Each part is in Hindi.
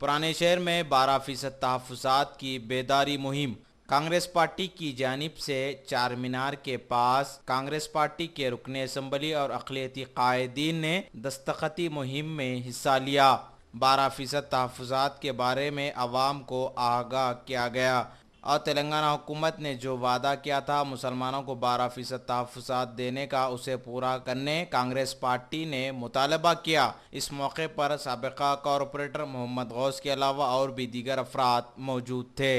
पुराने शहर में 12% तहफ़्फ़ुज़ात की बेदारी मुहिम। कांग्रेस पार्टी की जानिब से चार मीनार के पास कांग्रेस पार्टी के रुकन असम्बली और अक़लियती कायदीन ने दस्तखती मुहिम में हिस्सा लिया। 12% तहफ़्फ़ुज़ात के बारे में आवाम को आगाह किया गया और तेलंगाना हुकूमत ने जो वादा किया था मुसलमानों को 12% तहफ़्फ़ुज़ात देने का, उसे पूरा करने कांग्रेस पार्टी ने मुतालबा किया। इस मौके पर साबिक़ा कॉरपोरेटर मोहम्मद गौस के अलावा और भी दीगर अफराद मौजूद थे।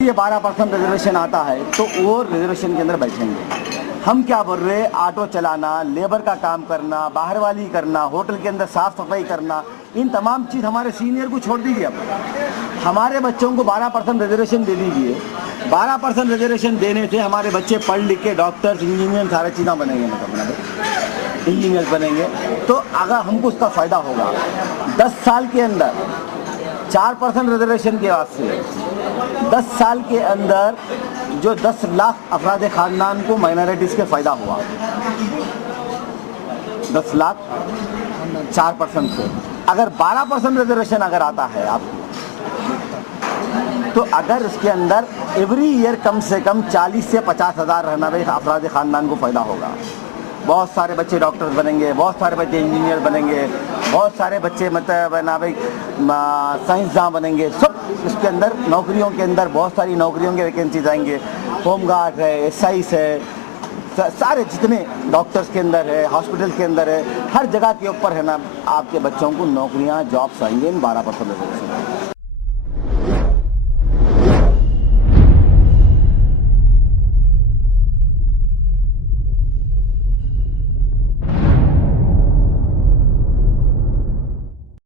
ये 12% रिजर्वेशन आता है तो वो रिजर्वेशन के अंदर बैठेंगे। हम क्या बोल रहे, ऑटो चलाना, लेबर का काम करना, बाहर वाली करना, होटल के अंदर साफ सफाई करना, इन तमाम चीज़ हमारे सीनियर को छोड़ दीजिए। अब हमारे बच्चों को 12% रिजर्वेशन दे दीजिए। 12% रिजर्वेशन देने से हमारे बच्चे पढ़ लिख के डॉक्टर्स, इंजीनियर, सारे चीज़ें बनेंगे, मतलब इंजीनियर बनेंगे। तो अगर हमको उसका फ़ायदा होगा 10 साल के अंदर 4% रिजर्वेशन के वास्ते 10 साल के अंदर जो 10 लाख अफराद ख़ानदान को माइनॉरिटीज़ के फ़ायदा हुआ। 10 लाख 4% से अगर 12% रिजर्वेशन अगर आता है आपको, तो अगर उसके अंदर एवरी ईयर कम से कम 40 से 50 हज़ार रहना भाई अफराद ख़ानदान को फ़ायदा होगा। बहुत सारे बच्चे डॉक्टर्स बनेंगे, बहुत सारे बच्चे इंजीनियर बनेंगे, बहुत सारे बच्चे मतलब ना भाई साइंसदान बनेंगे। सब इसके अंदर नौकरियों के अंदर बहुत सारी नौकरियों के वैकेंसीज आएंगे। होमगार्ड है, एसआईस है, सारे जितने डॉक्टर्स के अंदर है, हॉस्पिटल के अंदर है, हर जगह के ऊपर है ना आपके बच्चों को नौकरियां, जॉब्स आएंगे इन 12% रिजर्वेशन।